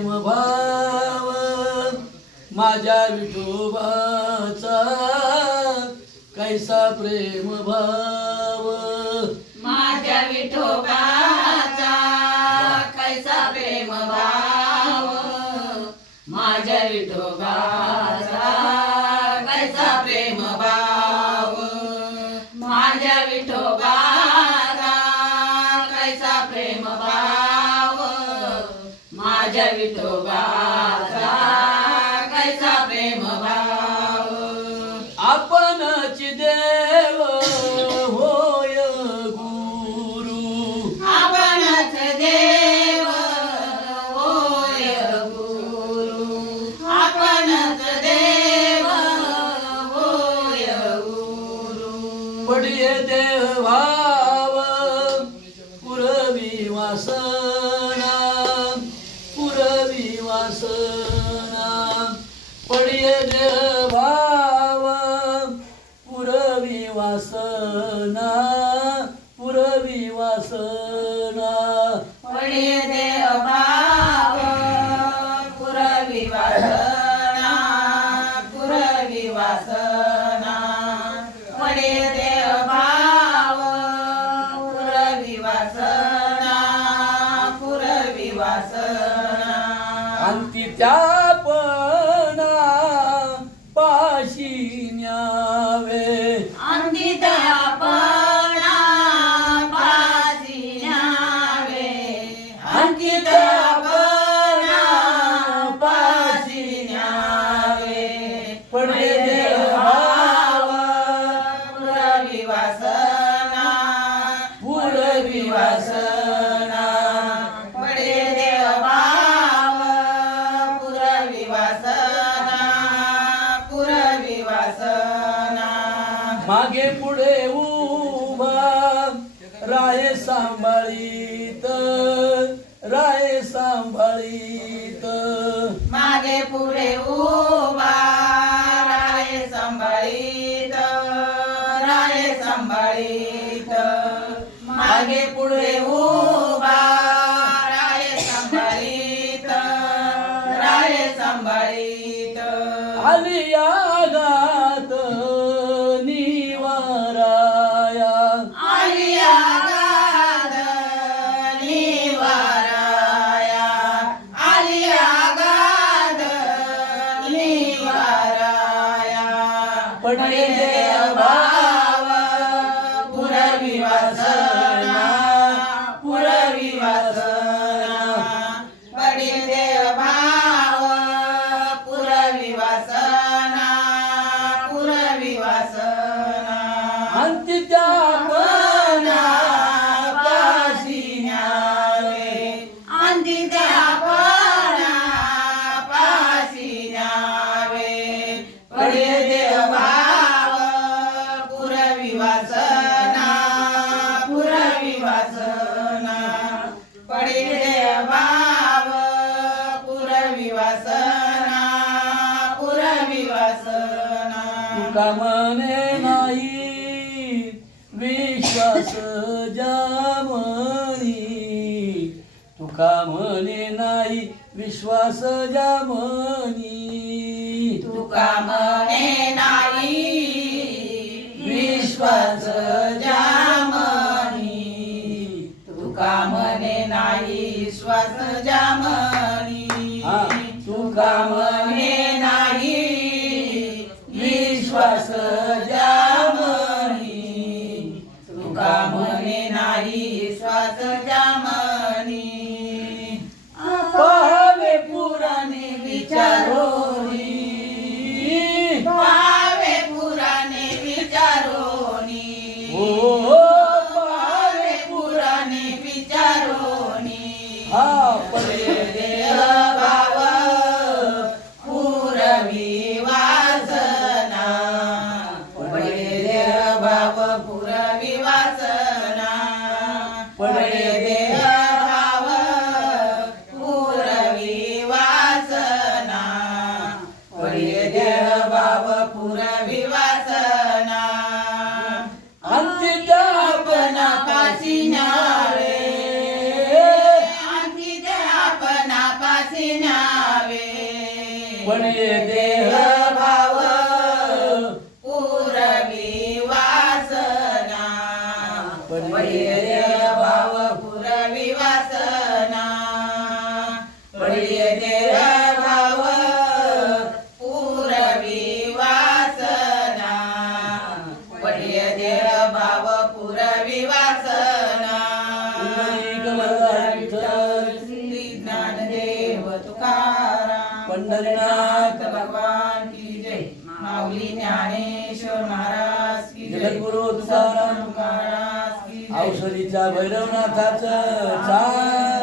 प्रेम भाव माझ्या विठोबाचा. कैसा प्रेम भाव माझ्या विठोबाचा. कैसा प्रेम भाव माझ्या विठोबाचा. कैसा प्रेम भाव माझ्या विठो विठोबाचा कैसा प्रेम भाव. आपणच देव होय गुरु. आपणच देव होय गुरु. आपणच देव होय गुरु. पडिये देव भाव पुरवी वासना वासना पुरवी वासना. पडे देव भाव पुरवी वासना पुरवी वासना. पडे देव भाव पुरवी वासना पुरवी वासना. अंती मागे पुढे उभा. राय सांभाळीत राय सांभाळीत. मागे पुढे उभा. राय सांभाळीत राय सांभाळीत. मागे पुढे उभा. राय सांभाळीत राय सांभाळीत. आलिया निवाराया पडे भाव पुरवी वासना पुरवी वासना पडे देव भाव वासना पुरवी वासना. पडे देव भाव पुरवी वासना पुरवी वासना. तुका म्हणे नाही विश्वास जामणी. तुका म्हणे नाही विश्वास जामणी. तुका म्हणे नाही विश्वास जामनी तुका मने नाही श्वास जा Wow. पडे देह हरिनाथ भगवान की जय। माऊली ज्ञानेश्वर महाराज की जय। जगद्गुरु तुकाराम महाराज की जय। औषधीच्या भैरवनाथाचं चांगलं